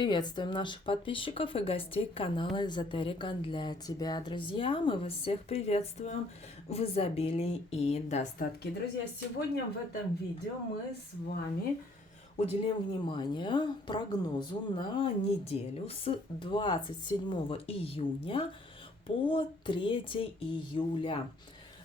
Приветствуем наших подписчиков и гостей канала Эзотерика для тебя, друзья. Мы вас всех приветствуем в изобилии и достатке. Друзья, сегодня в этом видео мы с вами уделим внимание прогнозу на неделю с 27 июня по 3 июля.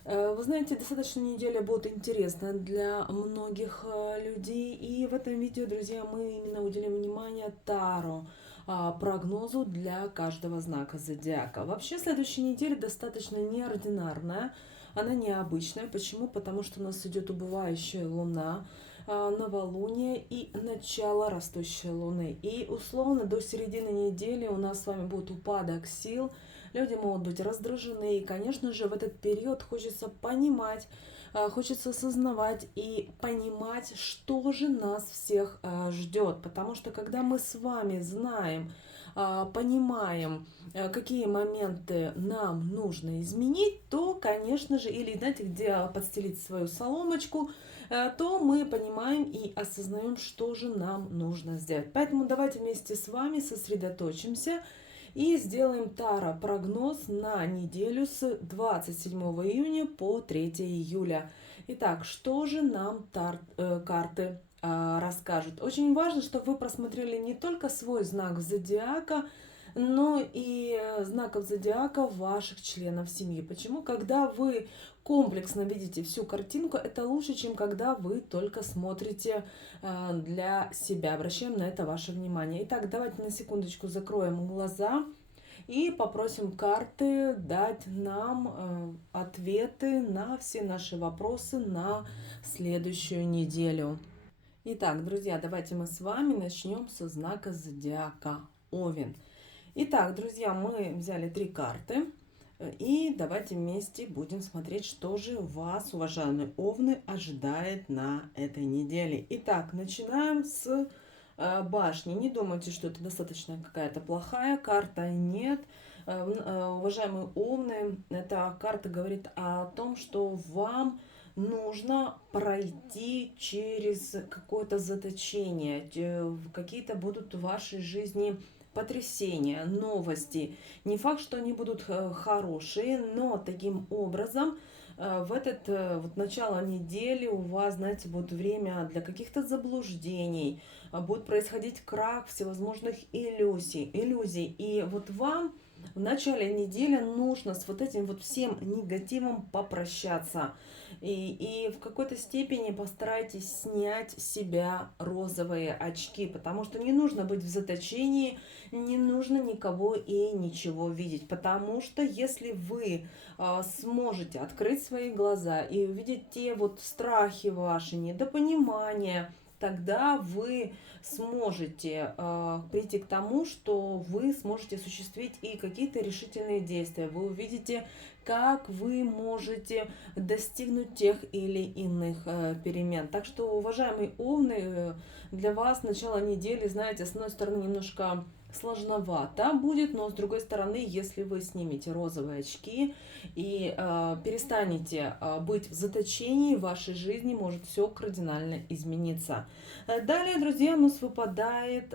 Вы знаете, достаточно неделя будет интересна для многих людей. И в этом видео, друзья, мы именно уделим внимание Таро, прогнозу для каждого знака зодиака. Вообще, следующая неделя достаточно неординарная, она необычная. Почему? Потому что у нас идет убывающая луна, новолуние и начало растущей луны. И условно до середины недели у нас с вами будет упадок сил. Люди могут быть раздражены, и, конечно же, в этот период хочется понимать, хочется осознавать и понимать, что же нас всех ждет. Потому что когда мы с вами знаем, понимаем, какие моменты нам нужно изменить, то, конечно же, или, знаете, где подстелить свою соломочку, то мы понимаем и осознаем, что же нам нужно сделать. Поэтому давайте вместе с вами сосредоточимся и сделаем таро-прогноз на неделю с 27 июня по 3 июля. Итак, что же нам карты расскажут? Очень важно, чтобы вы просмотрели не только свой знак зодиака, но и знаков зодиака ваших членов семьи. Почему? Когда вы комплексно видите всю картинку, это лучше, чем когда вы только смотрите для себя. Обращаем на это ваше внимание. Итак, давайте на секундочку закроем глаза и попросим карты дать нам ответы на все наши вопросы на следующую неделю. Итак, друзья, давайте мы с вами начнем со знака зодиака Овен. Итак, друзья, мы взяли 3 карты. И давайте вместе будем смотреть, что же вас, уважаемые овны, ожидает на этой неделе. Итак, начинаем с башни. Не думайте, что это достаточно какая-то плохая карта. Нет. Уважаемые овны, эта карта говорит о том, что вам нужно пройти через какое-то заточение. Какие-то будут в вашей жизни потрясения, новости. Не факт, что они будут хорошие, но таким образом в этот вот начало недели у вас, знаете, будет время для каких-то заблуждений, будет происходить крах всевозможных иллюзий. И вот вам в начале недели нужно с вот этим вот всем негативом попрощаться. И в какой-то степени постарайтесь снять с себя розовые очки, потому что не нужно быть в заточении, не нужно никого и ничего видеть. Потому что если вы сможете открыть свои глаза и увидеть те вот страхи ваши, недопонимания, тогда вы сможете прийти к тому, что вы сможете осуществить и какие-то решительные действия. Вы увидите, как вы можете достигнуть тех или иных перемен. Так что, уважаемые овны, для вас начало недели, знаете, с одной стороны, немножко сложновато будет, но с другой стороны, если вы снимете розовые очки и перестанете быть в заточении, в вашей жизни может все кардинально измениться. Далее, друзья, у нас выпадает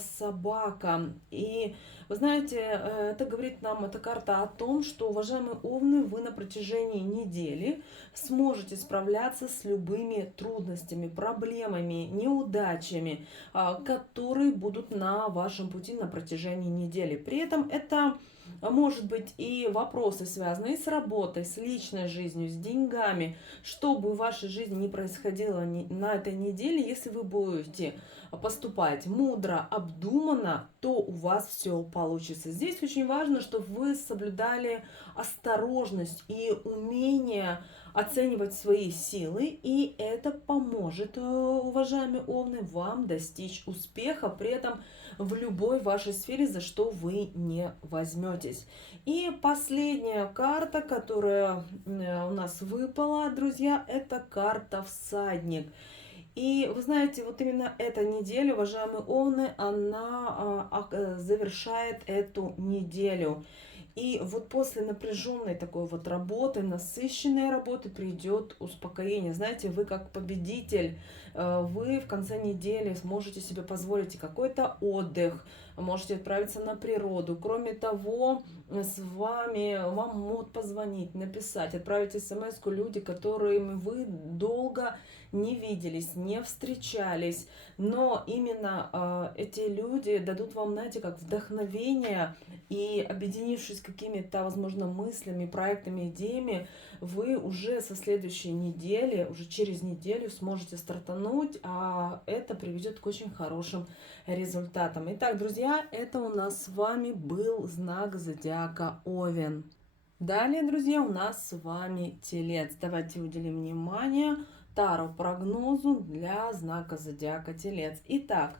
собака. И вы знаете, это говорит нам, эта карта о том, что, уважаемые овны, вы на протяжении недели сможете справляться с любыми трудностями, проблемами, неудачами, которые будут на вашем пути на протяжении недели. При этом это может быть и вопросы, связанные с работой, с личной жизнью, с деньгами. Что бы в вашей жизни ни происходило на этой неделе, если вы будете поступать мудро, обдуманно, то у вас все получится. Здесь очень важно, чтобы вы соблюдали осторожность и умение оценивать свои силы, и это поможет, уважаемые овны, вам достичь успеха, при этом в любой вашей сфере, за что вы не возьметесь. И последняя карта, которая у нас выпала, друзья, это карта Всадник. И вы знаете, вот именно эта неделя, уважаемые овны, она завершает эту неделю. И вот после напряженной такой вот работы, насыщенной работы придет успокоение. Знаете, вы как победитель вы в конце недели сможете себе позволить какой-то отдых, можете отправиться на природу. Кроме того, вам могут позвонить, написать, отправить смс-ку люди, которыми вы долго не виделись, не встречались. Но именно эти люди дадут вам, знаете, как вдохновение, и объединившись какими-то, возможно, мыслями, проектами, идеями, вы уже со следующей недели, уже через неделю сможете стартануть, а это приведет к очень хорошим результатам. Итак, друзья, это у нас с вами был знак зодиака Овен. Далее, друзья, у нас с вами Телец. Давайте уделим внимание таро-прогнозу для знака зодиака Телец. Итак,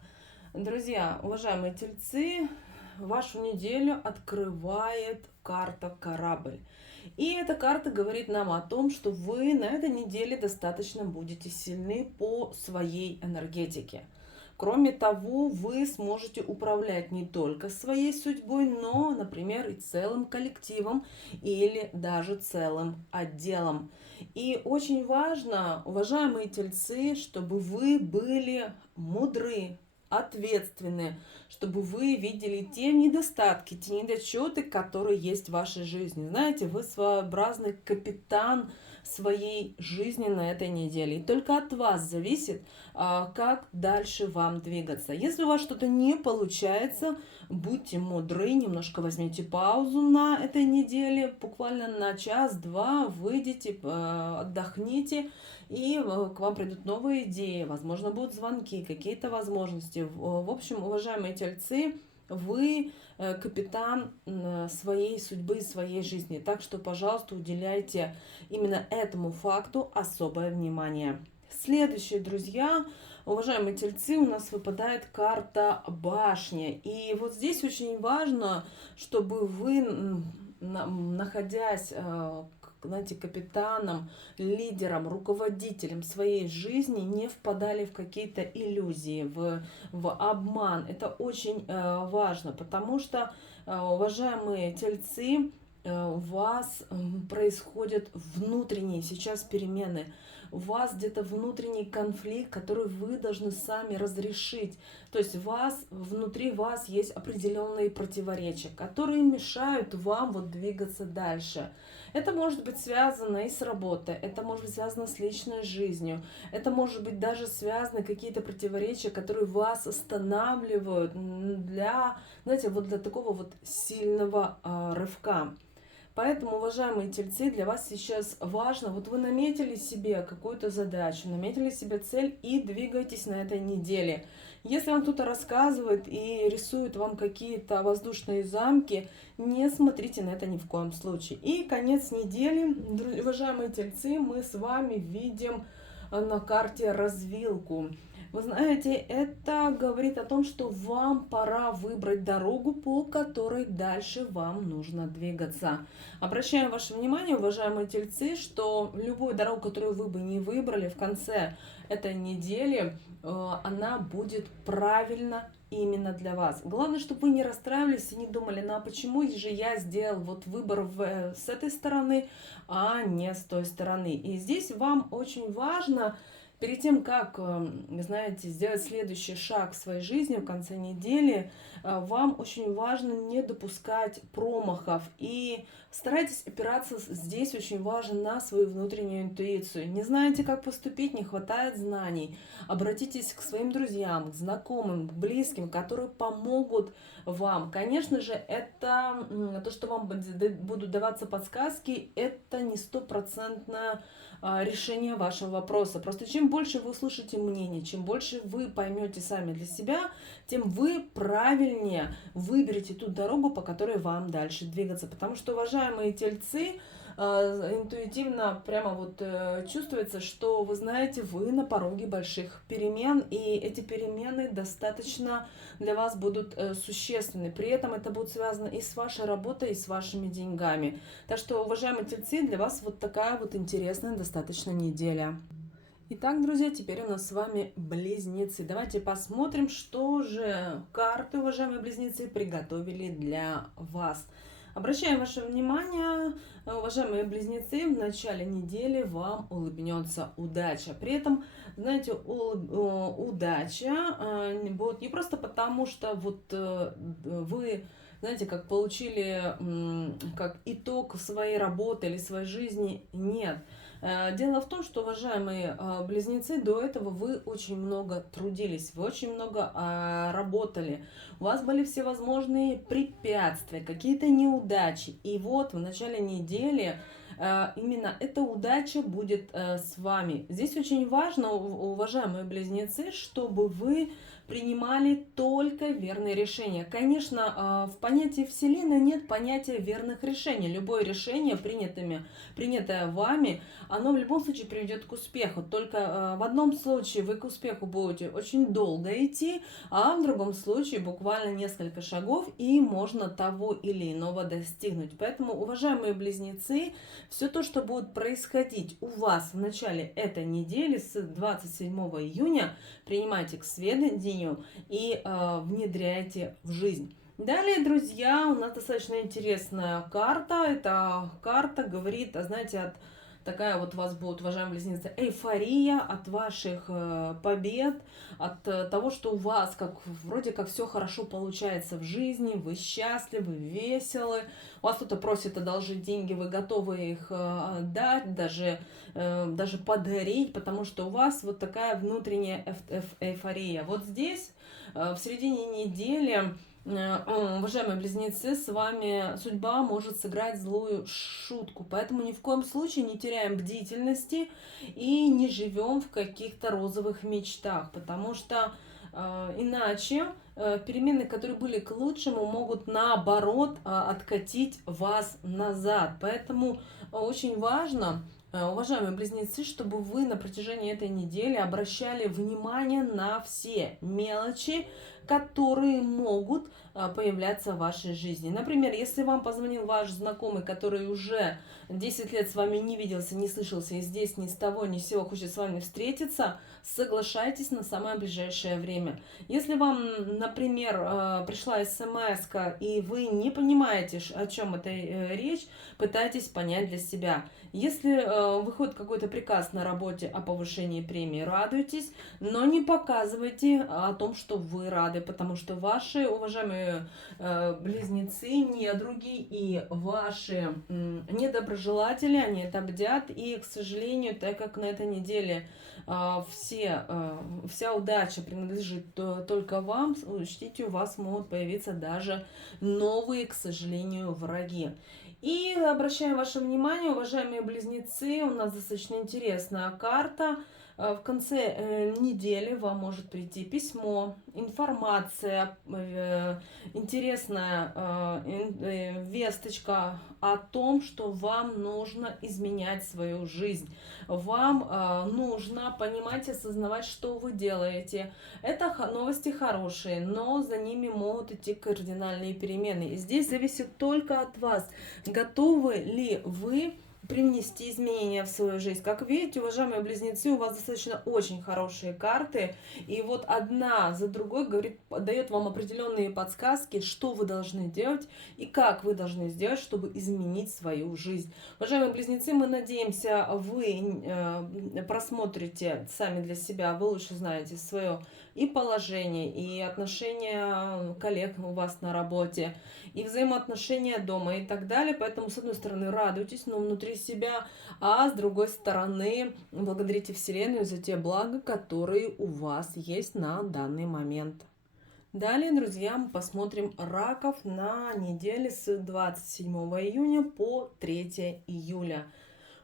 друзья, уважаемые Тельцы, вашу неделю открывает карта Корабль. И эта карта говорит нам о том, что вы на этой неделе достаточно будете сильны по своей энергетике. Кроме того, вы сможете управлять не только своей судьбой, но, например, и целым коллективом или даже целым отделом. И очень важно, уважаемые Тельцы, чтобы вы были мудры, ответственны, чтобы вы видели те недостатки, те недочеты, которые есть в вашей жизни. Знаете, вы своеобразный капитан своей жизни на этой неделе. И только от вас зависит, как дальше вам двигаться. Если у вас что-то не получается, будьте мудры, немножко возьмите паузу на этой неделе, буквально на час-два выйдите, отдохните, и к вам придут новые идеи, возможно, будут звонки, какие-то возможности. В общем, уважаемые Тельцы, вы капитан своей судьбы, своей жизни. Так что, пожалуйста, уделяйте именно этому факту особое внимание. Следующие, друзья, уважаемые Тельцы, у нас выпадает карта Башня. И вот здесь очень важно, чтобы вы, находясь, знаете, капитаном, лидером, руководителем своей жизни, не впадали в какие-то иллюзии, в обман. Это очень важно, потому что, уважаемые Тельцы, у вас происходят внутренние сейчас перемены. У вас где-то внутренний конфликт, который вы должны сами разрешить. То есть внутри вас есть определенные противоречия, которые мешают вам вот двигаться дальше. Это может быть связано и с работой, это может быть связано с личной жизнью, это может быть даже связаны какие-то противоречия, которые вас останавливают для, знаете, вот для такого вот сильного рывка. Поэтому, уважаемые Тельцы, для вас сейчас важно, вот вы наметили себе какую-то задачу, наметили себе цель и двигаетесь на этой неделе. Если вам кто-то рассказывает и рисует вам какие-то воздушные замки, не смотрите на это ни в коем случае. И конец недели, уважаемые Тельцы, мы с вами видим на карте развилку. Вы знаете, это говорит о том, что вам пора выбрать дорогу, по которой дальше вам нужно двигаться. Обращаем ваше внимание, уважаемые Тельцы, что любую дорогу, которую вы бы не выбрали в конце этой недели, она будет правильно именно для вас. Главное, чтобы вы не расстраивались и не думали, ну а почему же я сделал вот выбор с этой стороны, а не с той стороны. И здесь вам очень важно, перед тем, как, знаете, сделать следующий шаг в своей жизни в конце недели, вам очень важно не допускать промахов. И старайтесь опираться здесь очень важно на свою внутреннюю интуицию. Не знаете, как поступить, не хватает знаний. Обратитесь к своим друзьям, к знакомым, к близким, которые помогут вам. Конечно же, это то, что вам будут даваться подсказки, это не стопроцентное решение вашего вопроса. Просто чем больше вы услышите мнений, чем больше вы поймете сами для себя, тем вы правильнее выберете ту дорогу, по которой вам дальше двигаться. Потому что, уважаемые Тельцы, интуитивно прямо вот чувствуется, что, вы знаете, вы на пороге больших перемен, и эти перемены достаточно для вас будут существенны. При этом это будет связано и с вашей работой, и с вашими деньгами. Так что, уважаемые Тельцы, для вас вот такая вот интересная достаточно неделя. Итак, друзья, теперь у нас с вами Близнецы. Давайте посмотрим, что же карты, уважаемые Близнецы, приготовили для вас. Обращаем ваше внимание, уважаемые близнецы, в начале недели вам улыбнется удача. При этом, знаете, удача будет не просто потому, что вот вы, знаете, как получили как итог своей работы или своей жизни. Нет. Дело в том, что, уважаемые близнецы, до этого вы очень много трудились, вы очень много работали, у вас были всевозможные препятствия, какие-то неудачи. И вот в начале недели именно эта удача будет с вами. Здесь очень важно, уважаемые близнецы, чтобы вы принимали только верные решения. Конечно, в понятии Вселенной нет понятия верных решений. Любое решение, принятое вами, оно в любом случае приведет к успеху. Только в одном случае вы к успеху будете очень долго идти, а в другом случае буквально несколько шагов, и можно того или иного достигнуть. Поэтому, уважаемые близнецы, все то, что будет происходить у вас в начале этой недели с 27 июня, принимайте к сведению и внедряйте в жизнь. Далее, друзья, у нас достаточно интересная карта. Эта карта говорит, знаете, такая вот у вас будет, уважаемые близнецы, эйфория от ваших побед, от того, что у вас вроде как все хорошо получается в жизни, вы счастливы, веселы, у вас кто-то просит одолжить деньги, вы готовы их дать, даже подарить, потому что у вас вот такая внутренняя эйфория. Вот здесь, в середине недели, уважаемые близнецы, с вами судьба может сыграть злую шутку. Поэтому ни в коем случае не теряем бдительности и не живем в каких-то розовых мечтах. Потому что иначе перемены, которые были к лучшему, могут наоборот откатить вас назад. Поэтому очень важно, уважаемые близнецы, чтобы вы на протяжении этой недели обращали внимание на все мелочи, которые могут появляться в вашей жизни. Например, если вам позвонил ваш знакомый, который уже 10 лет с вами не виделся, не слышался, и здесь ни с того, ни с сего хочет с вами встретиться, соглашайтесь на самое ближайшее время. Если вам, например, пришла смс-ка, и вы не понимаете, о чем это речь, пытайтесь понять для себя. Если выходит какой-то приказ на работе о повышении премии, радуйтесь, но не показывайте о том, что вы рады, потому что ваши, уважаемые близнецы, недруги и ваши недоброжелатели, они это бдят, и, к сожалению, так как на этой неделе вся удача принадлежит только вам, учтите, у вас могут появиться даже новые, к сожалению, враги. И обращаем ваше внимание, уважаемые близнецы, у нас достаточно интересная карта. В конце недели вам может прийти письмо, информация, интересная весточка о том, что вам нужно изменять свою жизнь. Вам нужно понимать и осознавать, что вы делаете. Это новости хорошие, но за ними могут идти кардинальные перемены. И здесь зависит только от вас, готовы ли вы привнести изменения в свою жизнь. Как видите, уважаемые близнецы, у вас достаточно очень хорошие карты, и вот одна за другой дает вам определенные подсказки, что вы должны делать и как вы должны сделать, чтобы изменить свою жизнь. Уважаемые близнецы, мы надеемся, вы просмотрите сами для себя, вы лучше знаете свое и положение, и отношения коллег у вас на работе, и взаимоотношения дома и так далее. Поэтому, с одной стороны, радуйтесь, но внутри себя, а с другой стороны, благодарите Вселенную за те блага, которые у вас есть на данный момент. Далее, друзья, мы посмотрим раков на неделе с 27 июня по 3 июля.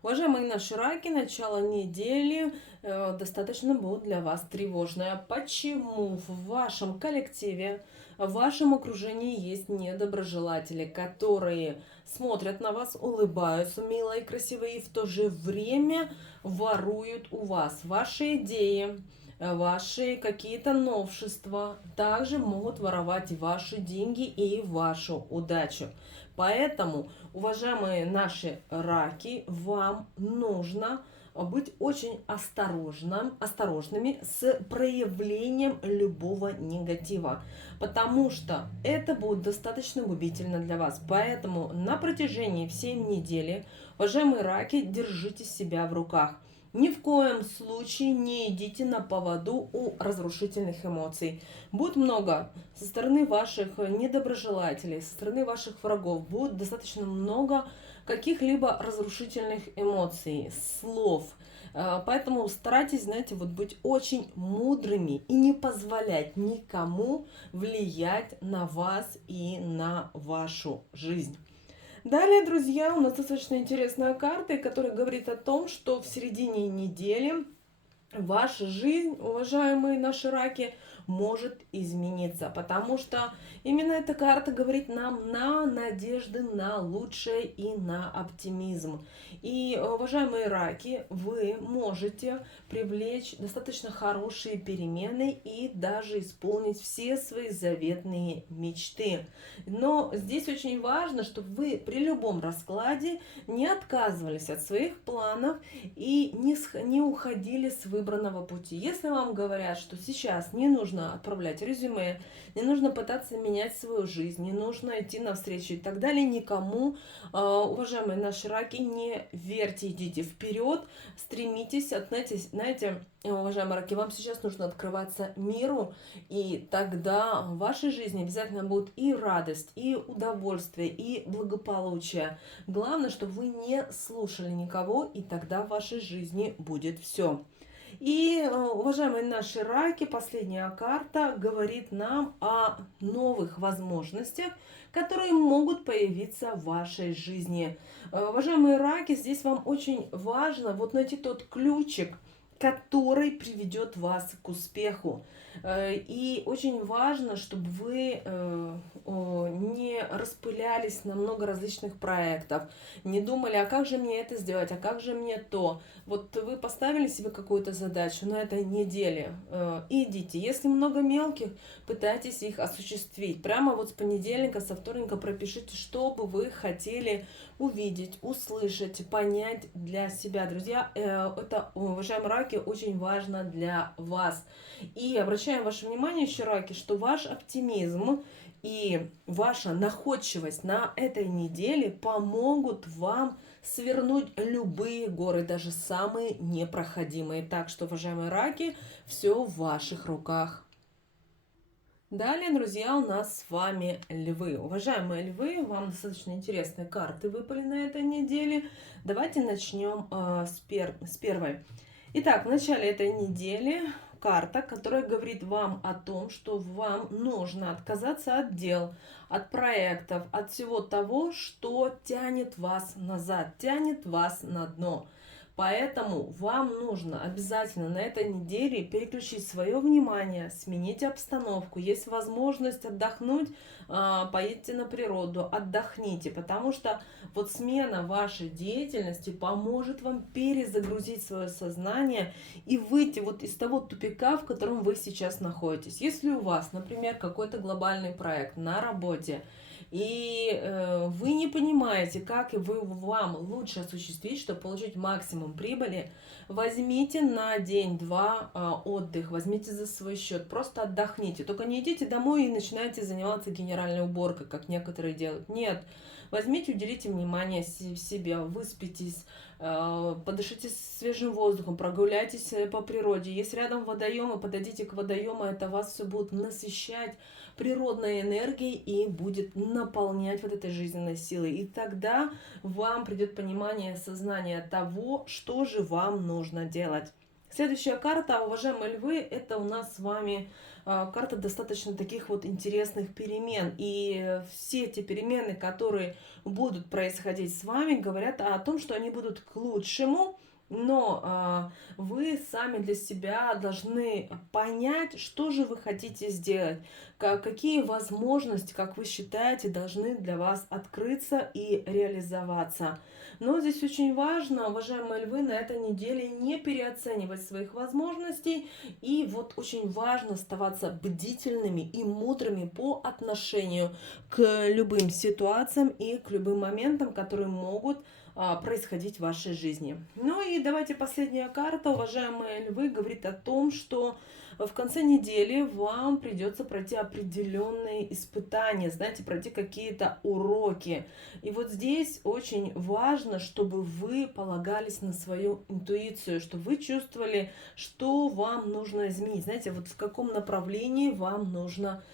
Уважаемые наши раки, начало недели достаточно будет для вас тревожное. Почему в вашем коллективе, в вашем окружении есть недоброжелатели, которые смотрят на вас, улыбаются мило и красиво, и в то же время воруют у вас ваши идеи, ваши какие-то новшества, также могут воровать ваши деньги и вашу удачу. Поэтому, уважаемые наши раки, вам нужно быть очень осторожными с проявлением любого негатива, потому что это будет достаточно губительно для вас. Поэтому на протяжении всей недели, уважаемые раки, держите себя в руках. Ни в коем случае не идите на поводу у разрушительных эмоций. Будет много со стороны ваших недоброжелателей, со стороны ваших врагов. Будет достаточно много каких-либо разрушительных эмоций, слов. Поэтому старайтесь, знаете, вот быть очень мудрыми и не позволять никому влиять на вас и на вашу жизнь. Далее, друзья, у нас достаточно интересная карта, которая говорит о том, что в середине недели ваша жизнь, уважаемые наши раки, может измениться, потому что именно эта карта говорит нам на надежды на лучшее и на оптимизм. И, уважаемые раки, вы можете привлечь достаточно хорошие перемены и даже исполнить все свои заветные мечты. Но здесь очень важно, чтобы вы при любом раскладе не отказывались от своих планов и не уходили с выбранного пути. Если вам говорят, что сейчас не нужно отправлять резюме, не нужно пытаться менять свою жизнь, не нужно идти навстречу и так далее, никому, уважаемые наши раки, не верьте, идите вперед, стремитесь, знаете, уважаемые раки, вам сейчас нужно открываться миру, и тогда в вашей жизни обязательно будет и радость, и удовольствие, и благополучие. Главное, чтобы вы не слушали никого, и тогда в вашей жизни будет все. И, уважаемые наши раки, последняя карта говорит нам о новых возможностях, которые могут появиться в вашей жизни. Уважаемые раки, здесь вам очень важно вот найти тот ключик, который приведет вас к успеху. И очень важно, чтобы вы не распылялись на много различных проектов, не думали, а как же мне это сделать, а как же мне то. Вот вы поставили себе какую-то задачу на этой неделе, идите. Если много мелких, пытайтесь их осуществить. Прямо вот с понедельника, со вторника пропишите, что бы вы хотели увидеть, услышать, понять для себя. Друзья, это, уважаемые раки, очень важно для вас. И обращаем ваше внимание еще, раки, что ваш оптимизм и ваша находчивость на этой неделе помогут вам свернуть любые горы, даже самые непроходимые. Так что, уважаемые раки, все в ваших руках. Далее, друзья, у нас с вами львы. Уважаемые львы, вам достаточно интересные карты выпали на этой неделе. Давайте начнем с первой. Итак, в начале этой недели карта, которая говорит вам о том, что вам нужно отказаться от дел, от проектов, от всего того, что тянет вас назад, тянет вас на дно. Поэтому вам нужно обязательно на этой неделе переключить свое внимание, сменить обстановку. Есть возможность отдохнуть, поедьте на природу, отдохните, потому что вот смена вашей деятельности поможет вам перезагрузить свое сознание и выйти вот из того тупика, в котором вы сейчас находитесь. Если у вас, например, какой-то глобальный проект на работе, и вы не понимаете, как вам лучше осуществить, чтобы получить максимум прибыли, возьмите на день-два отдых, возьмите за свой счет, просто отдохните. Только не идите домой и начинайте заниматься генеральной уборкой, как некоторые делают. Нет, возьмите, уделите внимание себе, выспитесь, подышите свежим воздухом, прогуляйтесь по природе. Если рядом водоемы, подойдите к водоему, это вас все будет насыщать природной энергией и будет наполнять вот этой жизненной силой. И тогда вам придет понимание, сознание того, что же вам нужно делать. Следующая карта, уважаемые львы, это у нас с вами карта достаточно таких вот интересных перемен. И все эти перемены, которые будут происходить с вами, говорят о том, что они будут к лучшему. Но вы сами для себя должны понять, что же вы хотите сделать, какие возможности, как вы считаете, должны для вас открыться и реализоваться. Но здесь очень важно, уважаемые львы, на этой неделе не переоценивать своих возможностей. И вот очень важно оставаться бдительными и мудрыми по отношению к любым ситуациям и к любым моментам, которые могут происходить в вашей жизни. Ну и давайте последняя карта, уважаемые львы, говорит о том, что в конце недели вам придется пройти определенные испытания, знаете, пройти какие-то уроки. И вот здесь очень важно, чтобы вы полагались на свою интуицию, чтобы вы чувствовали, что вам нужно изменить, знаете, вот в каком направлении вам нужно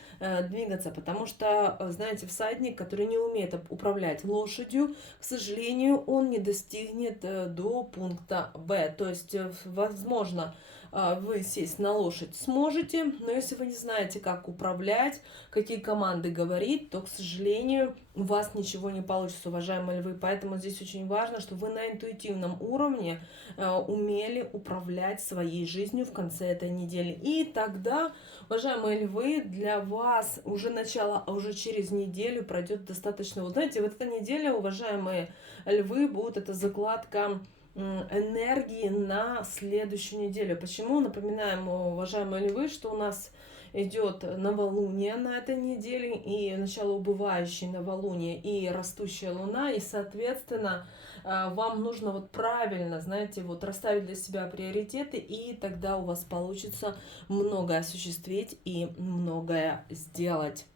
двигаться, потому что, знаете, всадник, который не умеет управлять лошадью, к сожалению, он не достигнет до пункта Б. То есть, возможно, вы сесть на лошадь сможете, но если вы не знаете, как управлять, какие команды говорить, то, к сожалению, у вас ничего не получится, уважаемые львы. Поэтому здесь очень важно, чтобы вы на интуитивном уровне умели управлять своей жизнью в конце этой недели. И тогда, уважаемые львы, для вас уже начало, а уже через неделю пройдет достаточно. Вот знаете, вот эта неделя, уважаемые львы, будет это закладка энергии на следующую неделю. Почему? Напоминаем, уважаемые львы, что у нас идет новолуние на этой неделе, и начало убывающей новолуние, и растущая луна, и, соответственно, вам нужно вот правильно, знаете, вот расставить для себя приоритеты, и тогда у вас получится многое осуществить и многое сделать.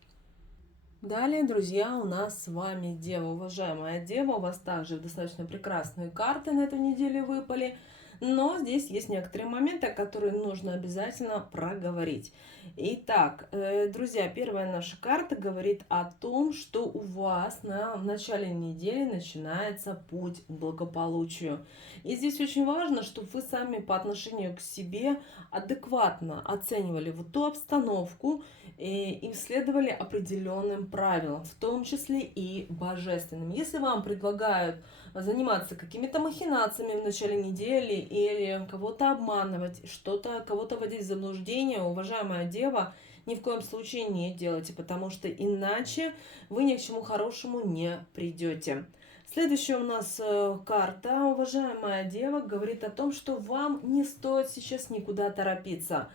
Далее, друзья, у нас с вами Дева. Уважаемая Дева, у вас также достаточно прекрасные карты на эту неделю выпали. Но здесь есть некоторые моменты, которые нужно обязательно проговорить. Итак, друзья, первая наша карта говорит о том, что у вас в начале недели начинается путь к благополучию. И здесь очень важно, чтобы вы сами по отношению к себе адекватно оценивали вот ту обстановку и следовали определенным правилам, в том числе и божественным. Если вам предлагают заниматься какими-то махинациями в начале недели или кого-то обманывать, кого-то вводить в заблуждение, уважаемая Дева, ни в коем случае не делайте, потому что иначе вы ни к чему хорошему не придете. Следующая у нас карта, уважаемая Дева, говорит о том, что вам не стоит сейчас никуда торопиться.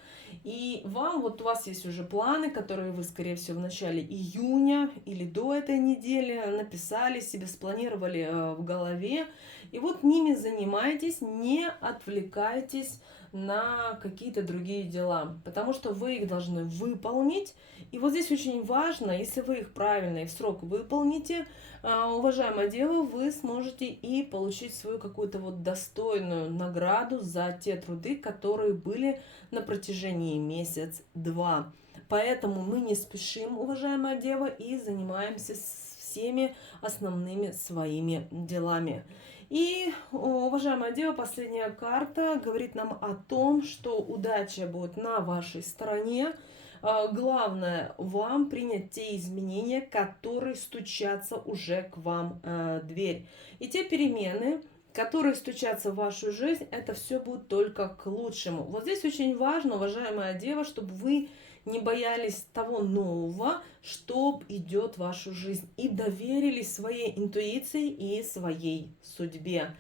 И вам, вот у вас есть уже планы, которые вы, скорее всего, в начале июня или до этой недели написали себе, спланировали в голове. И вот ними занимайтесь, не отвлекайтесь на какие-то другие дела, потому что вы их должны выполнить. И вот здесь очень важно, если вы их правильно и в срок выполните, уважаемая Дева, вы сможете и получить свою какую-то вот достойную награду за те труды, которые были на протяжении месяц-два. Поэтому мы не спешим, уважаемая Дева, и занимаемся всеми основными своими делами. И, уважаемая Дева, последняя карта говорит нам о том, что удача будет на вашей стороне. Главное вам принять те изменения, которые стучатся уже к вам в дверь. И те перемены, которые стучатся в вашу жизнь, это все будет только к лучшему. Вот здесь очень важно, уважаемая Дева, чтобы вы не боялись того нового, что идет в вашу жизнь, и доверились своей интуиции и своей судьбе.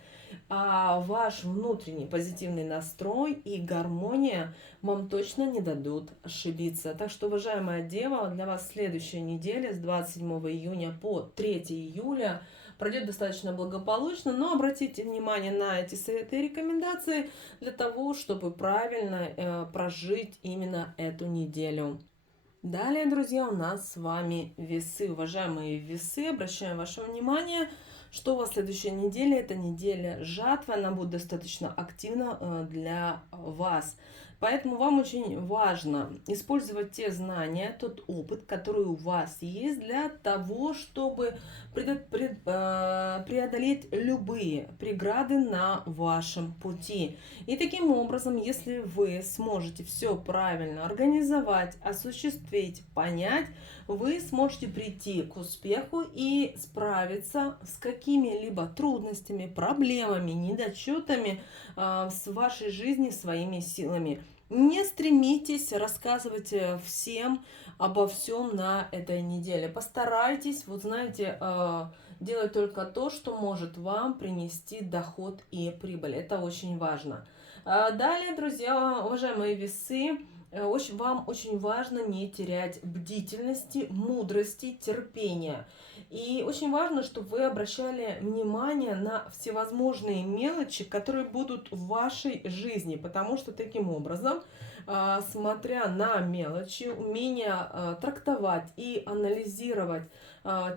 А ваш внутренний позитивный настрой и гармония вам точно не дадут ошибиться. Так что, уважаемая Дева, для вас следующая неделя с 27 июня по 3 июля пройдет достаточно благополучно, но обратите внимание на эти советы и рекомендации для того, чтобы правильно прожить именно эту неделю. Далее, друзья, у нас с вами весы. Уважаемые весы, обращаем ваше внимание, что у вас следующая неделя. Это неделя жатвы, она будет достаточно активна для вас. Поэтому вам очень важно использовать те знания, тот опыт, который у вас есть, для того, чтобы преодолеть любые преграды на вашем пути. И таким образом, если вы сможете все правильно организовать, осуществить, понять, вы сможете прийти к успеху и справиться с какими-либо трудностями, проблемами, недочетами в вашей жизни своими силами. Не стремитесь рассказывать всем обо всем на этой неделе. Постарайтесь, вот знаете, делать только то, что может вам принести доход и прибыль. Это очень важно. Далее, друзья, уважаемые весы, Вам очень важно не терять бдительности, мудрости, терпения. И очень важно, чтобы вы обращали внимание на всевозможные мелочи, которые будут в вашей жизни, потому что таким образом, смотря на мелочи, умение трактовать и анализировать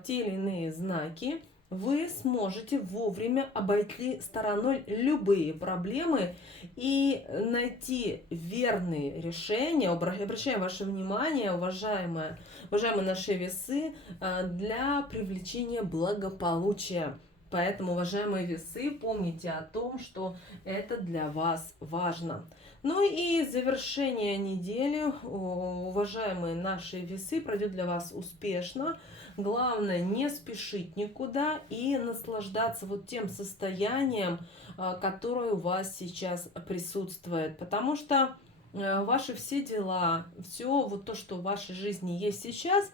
те или иные знаки, вы сможете вовремя обойти стороной любые проблемы и найти верные решения. Обращаем ваше внимание, уважаемые наши весы, для привлечения благополучия. Поэтому, уважаемые весы, помните о том, что это для вас важно. Ну и завершение недели, уважаемые наши весы, пройдет для вас успешно. Главное не спешить никуда и наслаждаться вот тем состоянием, которое у вас сейчас присутствует. Потому что ваши все дела, все вот то, что в вашей жизни есть сейчас,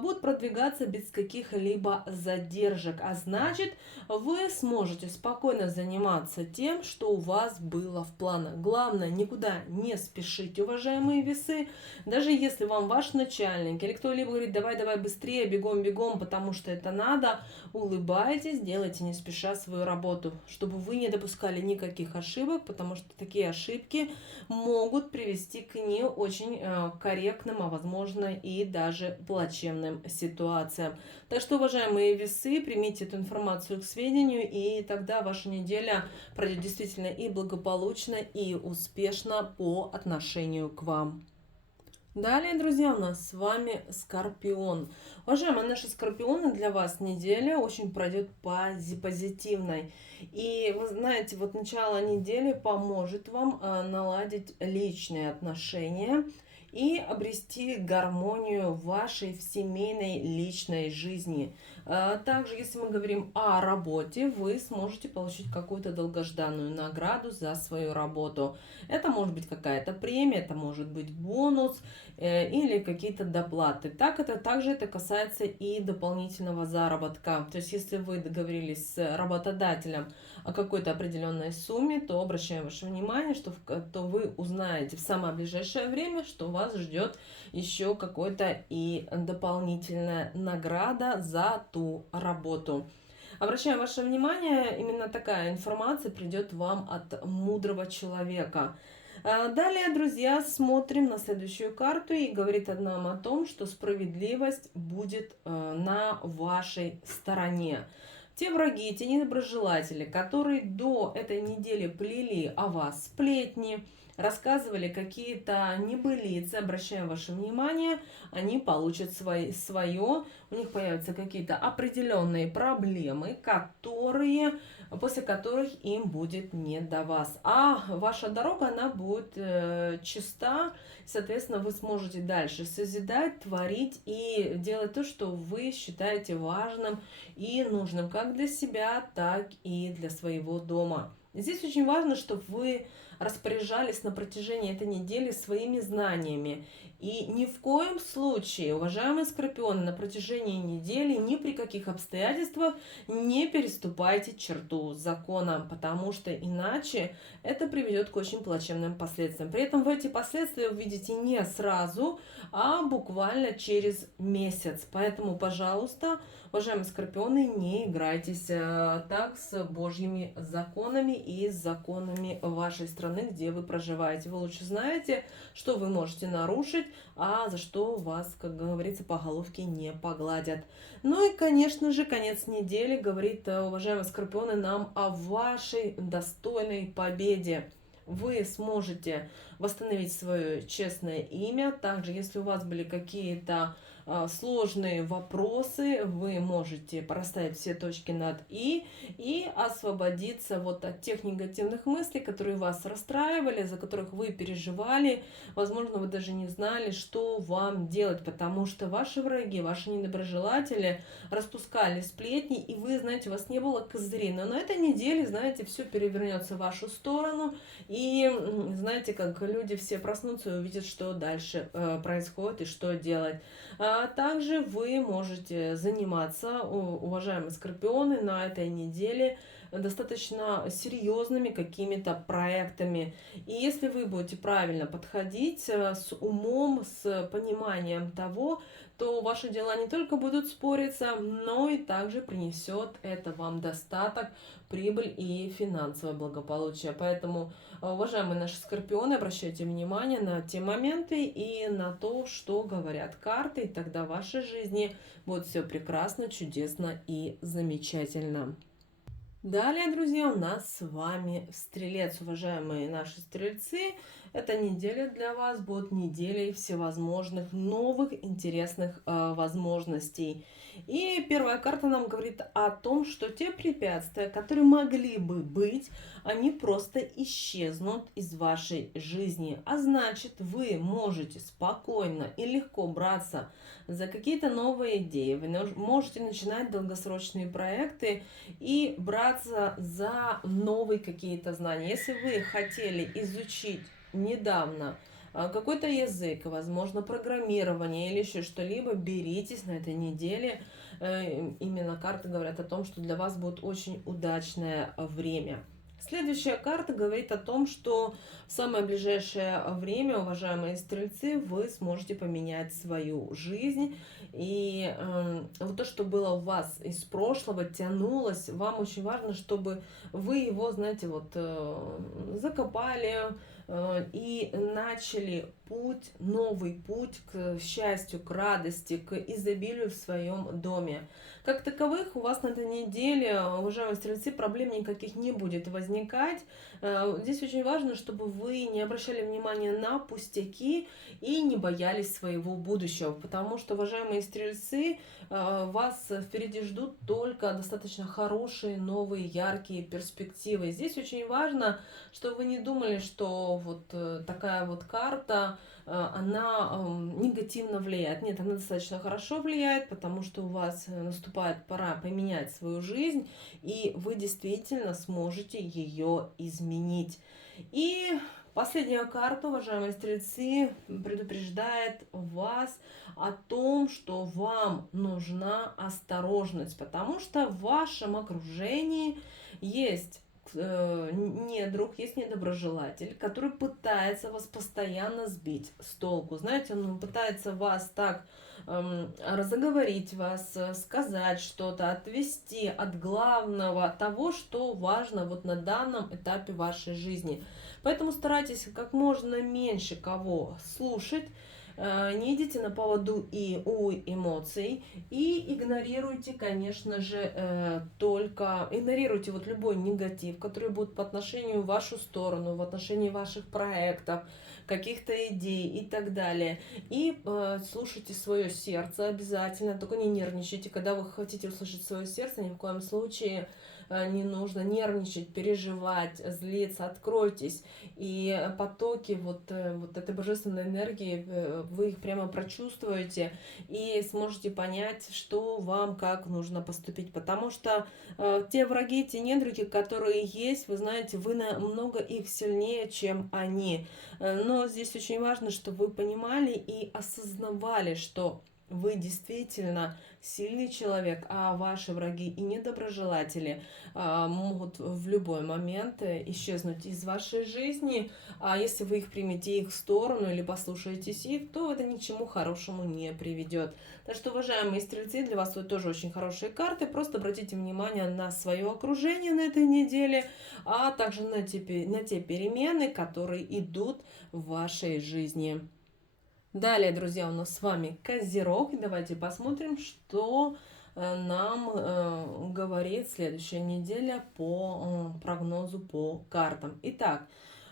будут продвигаться без каких-либо задержек. А значит, вы сможете спокойно заниматься тем, что у вас было в планах. Главное, никуда не спешите, уважаемые весы. Даже если вам ваш начальник или кто-либо говорит, давай быстрее, бегом, потому что это надо, улыбайтесь, делайте не спеша свою работу, чтобы вы не допускали никаких ошибок, потому что такие ошибки могут привести к не очень корректным, а возможно и даже плачевным ситуациям. Так что, уважаемые весы, примите эту информацию к сведению, и тогда ваша неделя пройдет действительно и благополучно, и успешно по отношению к вам. Далее, друзья, у нас с вами Скорпион. Уважаемые наши Скорпионы, для вас неделя очень пройдет позитивной. И вы знаете, вот начало недели поможет вам наладить личные отношения и обрести гармонию в вашей семейной личной жизни. Также, если мы говорим о работе, вы сможете получить какую-то долгожданную награду за свою работу. Это может быть какая-то премия, это может быть бонус или какие-то доплаты. Также это касается и дополнительного заработка. То есть, если вы договорились с работодателем о какой-то определенной сумме, то обращаем ваше внимание, что вы узнаете в самое ближайшее время, что вас ждет еще какой-то и дополнительная награда за ту работу. Обращаем ваше внимание, именно такая информация придет вам от мудрого человека. Далее, друзья, смотрим на следующую карту, и говорит нам о том, что справедливость будет на вашей стороне. Те враги, те недоброжелатели, которые до этой недели плели о вас сплетни, рассказывали какие-то небылицы, обращаем ваше внимание, они получат свое, у них появятся какие-то определенные проблемы, после которых им будет не до вас. А ваша дорога, она будет чиста, соответственно, вы сможете дальше созидать, творить и делать то, что вы считаете важным и нужным как для себя, так и для своего дома. Здесь очень важно, чтобы вы распоряжались на протяжении этой недели своими знаниями. И ни в коем случае, уважаемые Скорпионы, на протяжении недели ни при каких обстоятельствах не переступайте черту закона, потому что иначе это приведет к очень плачевным последствиям. При этом вы эти последствия увидите не сразу, а буквально через месяц. Поэтому, пожалуйста, уважаемые Скорпионы, не играйтесь так с Божьими законами и с законами вашей страны, где вы проживаете. Вы лучше знаете, что вы можете нарушить, а за что вас, как говорится, по головке не погладят. Ну и, конечно же, конец недели говорит, уважаемые Скорпионы, нам о вашей достойной победе. Вы сможете восстановить свое честное имя. Также, если у вас были какие-то сложные вопросы, вы можете проставить все точки над «и» освободиться вот от тех негативных мыслей, которые вас расстраивали, за которых вы переживали. Возможно, вы даже не знали, что вам делать, потому что ваши враги, ваши недоброжелатели распускали сплетни, и вы, знаете, у вас не было козырей. Но на этой неделе, знаете, все перевернется в вашу сторону, и, знаете, как люди все проснутся и увидят, что дальше происходит и что делать. Также вы можете заниматься, уважаемые скорпионы, на этой неделе достаточно серьезными какими-то проектами. И если вы будете правильно подходить с умом, с пониманием того, то ваши дела не только будут спориться, но и также принесет это вам достаток, прибыль и финансовое благополучие. Поэтому, уважаемые наши скорпионы, обращайте внимание на те моменты и на то, что говорят карты, и тогда в вашей жизни будет все прекрасно, чудесно и замечательно. Далее, друзья, у нас с вами Стрелец, уважаемые наши стрельцы. Эта неделя для вас будет неделей всевозможных новых интересных возможностей. И первая карта нам говорит о том, что те препятствия, которые могли бы быть, они просто исчезнут из вашей жизни. А значит, вы можете спокойно и легко браться за какие-то новые идеи. Вы можете начинать долгосрочные проекты и браться за новые какие-то знания. Если вы хотели изучить недавно какой-то язык, возможно, программирование или еще что-либо, беритесь на этой неделе. Именно карты говорят о том, что для вас будет очень удачное время. Следующая карта говорит о том, что в самое ближайшее время, уважаемые стрельцы, вы сможете поменять свою жизнь. И вот то, что было у вас из прошлого, тянулось, вам очень важно, чтобы вы его, знаете, вот закопали и начали путь, новый путь к счастью, к радости, к изобилию в своем доме. Как таковых у вас на этой неделе, уважаемые стрельцы, проблем никаких не будет возникать. Здесь очень важно, чтобы вы не обращали внимания на пустяки и не боялись своего будущего, потому что, уважаемые стрельцы, вас впереди ждут только достаточно хорошие, новые, яркие перспективы. Здесь очень важно, чтобы вы не думали, что вот такая вот карта, она негативно влияет. Нет, она достаточно хорошо влияет, потому что у вас наступает пора поменять свою жизнь, и вы действительно сможете ее изменить. И последняя карта, уважаемые стрельцы, предупреждает вас о том, что вам нужна осторожность, потому что в вашем окружении есть недруг, есть недоброжелатель, который пытается вас постоянно сбить с толку. Знаете, он пытается вас так разоговорить вас, сказать что-то, отвести от главного, того, что важно вот на данном этапе вашей жизни. Поэтому старайтесь как можно меньше кого слушать, не идите на поводу и у эмоций, и игнорируйте, конечно же, только игнорируйте вот любой негатив, который будет по отношению в вашу сторону, в отношении ваших проектов, каких-то идей и так далее. И слушайте свое сердце обязательно, только не нервничайте. Когда вы хотите услышать свое сердце, ни в коем случае не нужно нервничать, переживать, злиться, откройтесь. И потоки вот этой божественной энергии, вы их прямо прочувствуете и сможете понять, что вам, как нужно поступить. Потому что те враги, те недруги, которые есть, вы знаете, вы намного их сильнее, чем они. Но здесь очень важно, чтобы вы понимали и осознавали, что вы действительно сильный человек, а ваши враги и недоброжелатели могут в любой момент исчезнуть из вашей жизни. А если вы их примете их в сторону или послушаетесь их, то это ни к чему хорошему не приведет. Так что, уважаемые стрельцы, для вас вот тоже очень хорошие карты. Просто обратите внимание на свое окружение на этой неделе, а также на те перемены, которые идут в вашей жизни. Далее, друзья, у нас с вами Козерог. Давайте посмотрим, что нам говорит следующая неделя по прогнозу по картам. Итак,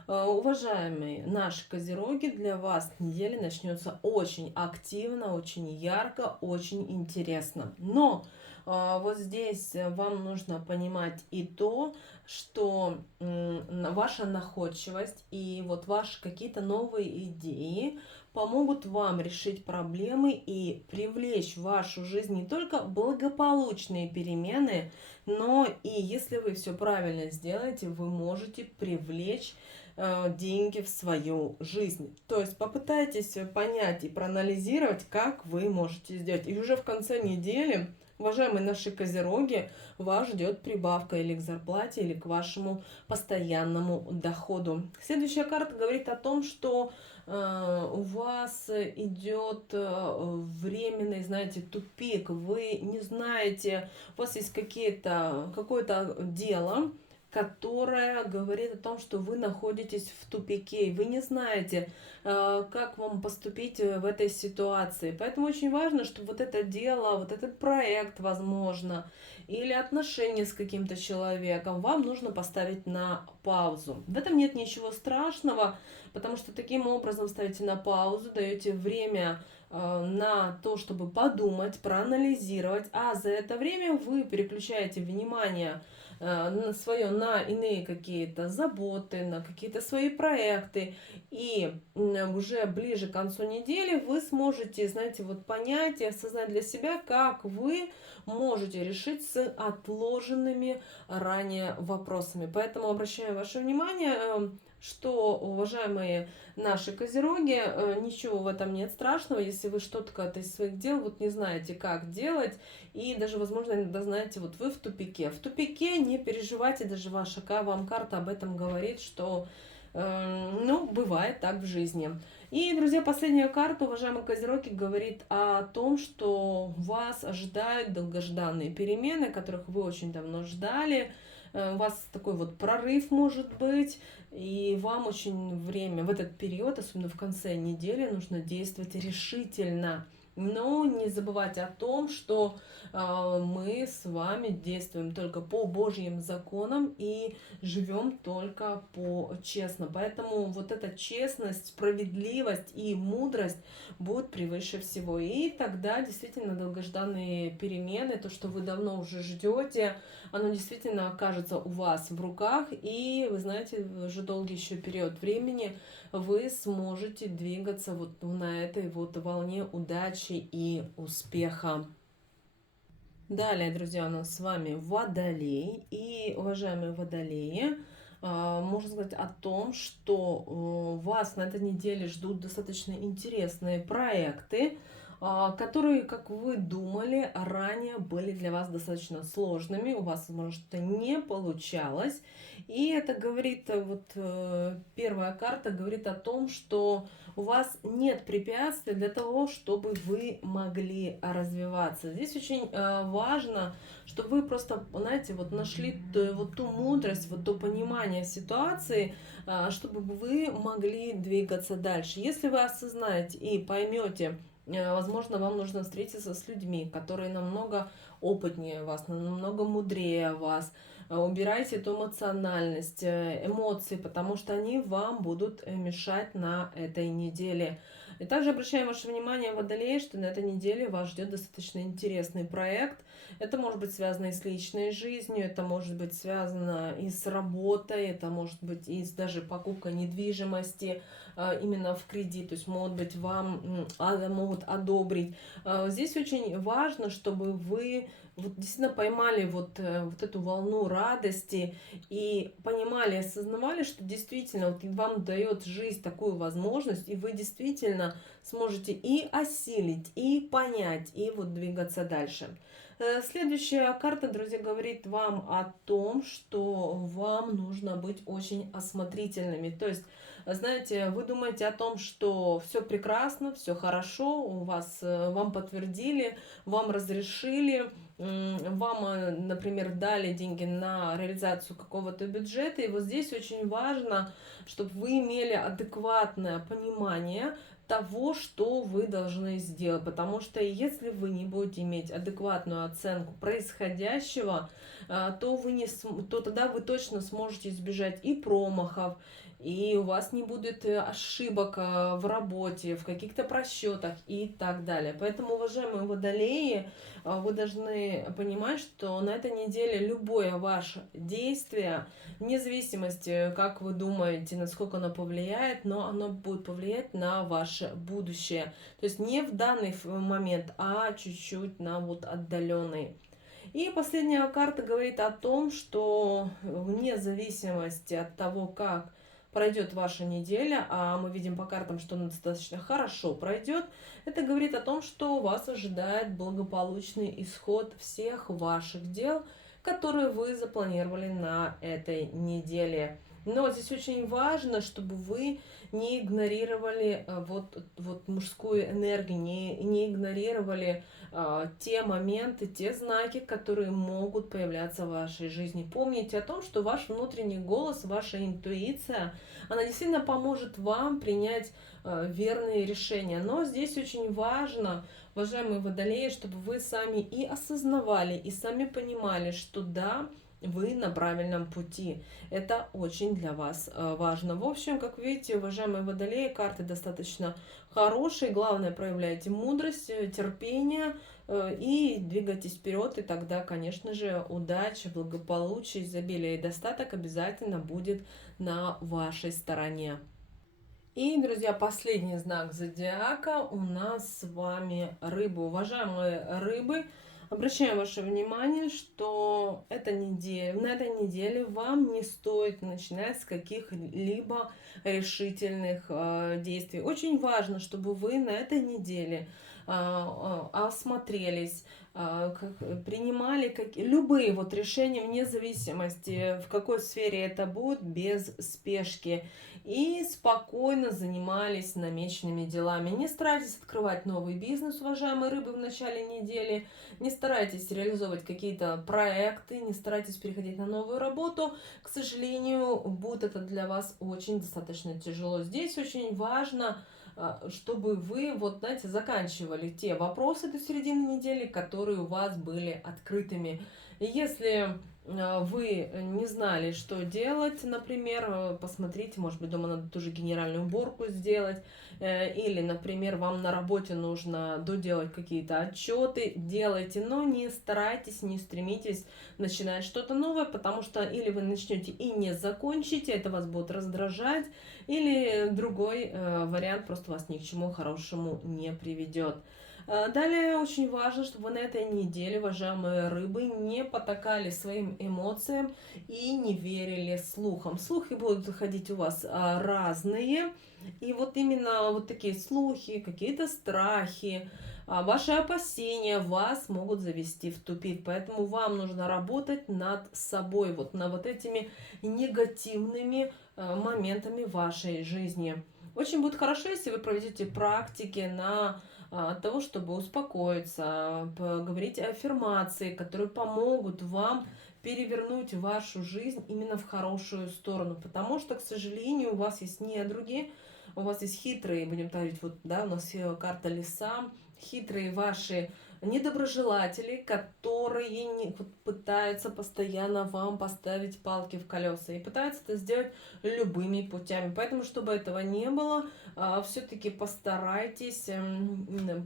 уважаемые наши Козероги, для вас неделя начнется очень активно, очень ярко, очень интересно. Но вот здесь вам нужно понимать и то, что ваша находчивость и вот ваши какие-то новые идеи помогут вам решить проблемы и привлечь в вашу жизнь не только благополучные перемены, но и если вы все правильно сделаете, вы можете привлечь деньги в свою жизнь. То есть попытайтесь понять и проанализировать, как вы можете сделать. И уже в конце недели, уважаемые наши козероги, вас ждет прибавка или к зарплате, или к вашему постоянному доходу. Следующая карта говорит о том, что у вас идет временный, знаете, тупик. Вы не знаете, у вас есть какое-то дело, которая говорит о том, что вы находитесь в тупике, и вы не знаете, как вам поступить в этой ситуации. Поэтому очень важно, чтобы вот это дело, вот этот проект, возможно, или отношения с каким-то человеком, вам нужно поставить на паузу. В этом нет ничего страшного, потому что таким образом ставите на паузу, даете время на то, чтобы подумать, проанализировать, а за это время вы переключаете внимание на иные какие-то заботы, на какие-то свои проекты. И уже ближе к концу недели вы сможете, знаете, вот понять и осознать для себя, как вы можете решить с отложенными ранее вопросами. Поэтому обращаю ваше внимание, что, уважаемые наши козероги, ничего в этом нет страшного, если вы что-то из своих дел вот не знаете, как делать, и даже, возможно, иногда знаете, вот вы в тупике. В тупике не переживайте, даже ваша вам карта об этом говорит, что, ну, бывает так в жизни. И, друзья, последняя карта, уважаемые козероги, говорит о том, что вас ожидают долгожданные перемены, которых вы очень давно ждали. У вас такой вот прорыв может быть, и вам очень в этот период, особенно в конце недели, нужно действовать решительно. Но не забывайте о том, что мы с вами действуем только по Божьим законам и живем только честно. Поэтому вот эта честность, справедливость и мудрость будут превыше всего. И тогда действительно долгожданные перемены, то, что вы давно уже ждете, оно действительно окажется у вас в руках. И вы знаете, уже долгий еще период времени вы сможете двигаться вот на этой вот волне удачи и успеха. Далее, друзья, у нас с вами Водолей. И, уважаемые Водолеи, можно сказать о том, что вас на этой неделе ждут достаточно интересные проекты, которые, как вы думали, ранее были для вас достаточно сложными, у вас, возможно, что-то не получалось. И это говорит, первая карта говорит о том, что у вас нет препятствий для того, чтобы вы могли развиваться. Здесь очень важно, чтобы вы просто, знаете, вот нашли вот ту мудрость, вот то понимание ситуации, чтобы вы могли двигаться дальше. Если вы осознаете и поймете, возможно, вам нужно встретиться с людьми, которые намного опытнее вас, намного мудрее вас. Убирайте эту эмоциональность, эмоции, потому что они вам будут мешать на этой неделе. И также обращаем ваше внимание, Водолеи, что на этой неделе вас ждет достаточно интересный проект. Это может быть связано и с личной жизнью, это может быть связано и с работой, это может быть и с даже покупкой недвижимости именно в кредит, то есть могут могут одобрить. Здесь очень важно, чтобы вы вот действительно поймали вот эту волну радости и понимали, осознавали, что действительно вот вам дает жизнь такую возможность, и вы действительно сможете и осилить, и понять, и вот двигаться дальше. Следующая карта, друзья, говорит вам о том, что вам нужно быть очень осмотрительными. То есть, знаете, вы думаете о том, что все прекрасно, все хорошо, вам подтвердили, вам разрешили, вам, например, дали деньги на реализацию какого-то бюджета. И вот здесь очень важно, чтобы вы имели адекватное понимание того, что вы должны сделать. Потому что если вы не будете иметь адекватную оценку происходящего, то тогда вы точно сможете избежать и промахов, и у вас не будет ошибок в работе, в каких-то просчетах и так далее. Поэтому, уважаемые водолеи, вы должны понимать, что на этой неделе любое ваше действие, вне зависимости, как вы думаете, насколько оно повлияет, но оно будет повлиять на ваше будущее. То есть не в данный момент, а чуть-чуть на вот отдаленный. И последняя карта говорит о том, что вне зависимости от того, как пройдет ваша неделя, а мы видим по картам, что она достаточно хорошо пройдет, это говорит о том, что вас ожидает благополучный исход всех ваших дел, которые вы запланировали на этой неделе. Но здесь очень важно, чтобы вы не игнорировали вот мужскую энергию, не игнорировали те моменты, те знаки, которые могут появляться в вашей жизни. Помните о том, что ваш внутренний голос, ваша интуиция, она действительно поможет вам принять верные решения. Но здесь очень важно, уважаемые водолеи, чтобы вы сами и осознавали, и сами понимали, что да, вы на правильном пути. Это очень для вас важно. В общем, как видите, уважаемые водолеи, карты достаточно хорошие. Главное, проявляйте мудрость, терпение и двигайтесь вперед. И тогда, конечно же, удача, благополучие, изобилие и достаток обязательно будет на вашей стороне. И, друзья, последний знак зодиака у нас с вами рыбы. Уважаемые рыбы, обращаю ваше внимание, что на этой неделе вам не стоит начинать с каких-либо решительных действий. Очень важно, чтобы вы на этой неделе осмотрелись, принимали любые вот решения вне зависимости, в какой сфере это будет, без спешки. И спокойно занимались намеченными делами. Не старайтесь открывать новый бизнес, уважаемые рыбы, в начале недели. Не старайтесь реализовывать какие-то проекты, не старайтесь переходить на новую работу. К сожалению, будет это для вас очень достаточно тяжело. Здесь очень важно, чтобы вы, вот знаете, заканчивали те вопросы до середины недели, которые у вас были открытыми. Если вы не знали, что делать, например, посмотрите, может быть, дома надо тоже генеральную уборку сделать, или, например, вам на работе нужно доделать какие-то отчеты, делайте, но не старайтесь, не стремитесь начинать что-то новое, потому что или вы начнете и не закончите, это вас будет раздражать, или другой вариант просто вас ни к чему хорошему не приведет. Далее очень важно, чтобы вы на этой неделе, уважаемые рыбы, не потакали своим эмоциям и не верили слухам. Слухи будут заходить у вас разные. И вот именно вот такие слухи, какие-то страхи, ваши опасения вас могут завести в тупик. Поэтому вам нужно работать над собой, вот над вот этими негативными моментами вашей жизни. Очень будет хорошо, если вы проведете практики на того, чтобы успокоиться, поговорить о аффирмации, которые помогут вам перевернуть вашу жизнь именно в хорошую сторону. Потому что, к сожалению, у вас есть недруги, у вас есть хитрые, будем говорить, вот, да, у нас карта лиса, хитрые ваши недоброжелатели, которые пытаются постоянно вам поставить палки в колеса и пытаются это сделать любыми путями. Поэтому, чтобы этого не было, все-таки постарайтесь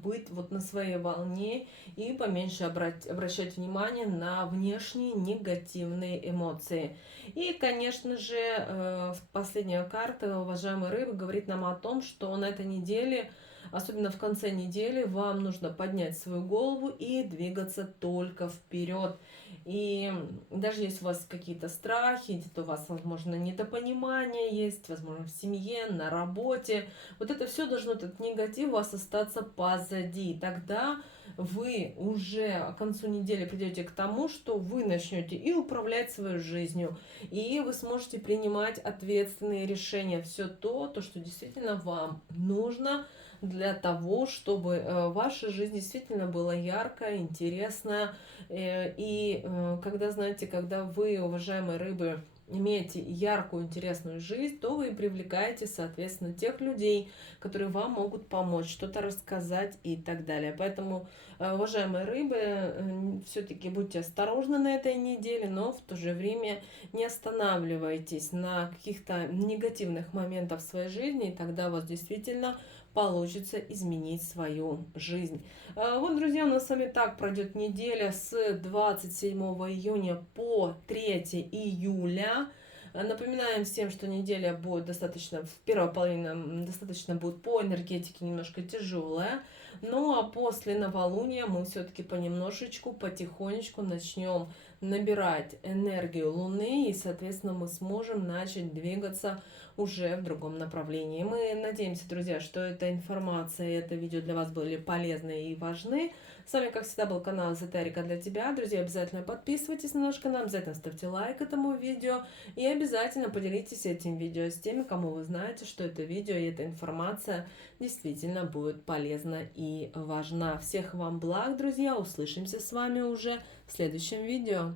быть вот на своей волне и поменьше обращать внимание на внешние негативные эмоции. И, конечно же, последняя карта, уважаемые рыбы, говорит нам о том, что на этой неделе, особенно в конце недели, вам нужно поднять свою голову и двигаться только вперед. И даже если у вас какие-то страхи, где-то у вас, возможно, недопонимание есть, возможно, в семье, на работе, вот это все должно, этот негатив у вас остаться позади. Тогда вы уже к концу недели придете к тому, что вы начнете и управлять своей жизнью, и вы сможете принимать ответственные решения. Все то, что действительно вам нужно для того, чтобы ваша жизнь действительно была яркая, интересная. И когда, знаете, когда вы, уважаемые рыбы, имеете яркую, интересную жизнь, то вы привлекаете, соответственно, тех людей, которые вам могут помочь, что-то рассказать и так далее. Поэтому, уважаемые рыбы, все-таки будьте осторожны на этой неделе, но в то же время не останавливайтесь на каких-то негативных моментах в своей жизни, и тогда у вас действительно получится изменить свою жизнь. Вот, друзья, у нас с вами так пройдет неделя с 27 июня по 3 июля. Напоминаем всем, что неделя будет достаточно, в первой половине достаточно будет по энергетике немножко тяжелая. Ну а после новолуния мы все-таки понемножечку, потихонечку начнем набирать энергию Луны, и, соответственно, мы сможем начать двигаться уже в другом направлении. Мы надеемся, друзья, что эта информация и это видео для вас были полезны и важны. С вами, как всегда, был канал Эзотерика для тебя. Друзья, обязательно подписывайтесь на наш канал, обязательно ставьте лайк этому видео и обязательно поделитесь этим видео с теми, кому вы знаете, что это видео и эта информация действительно будет полезна и важна. Всех вам благ, друзья. Услышимся с вами уже в следующем видео.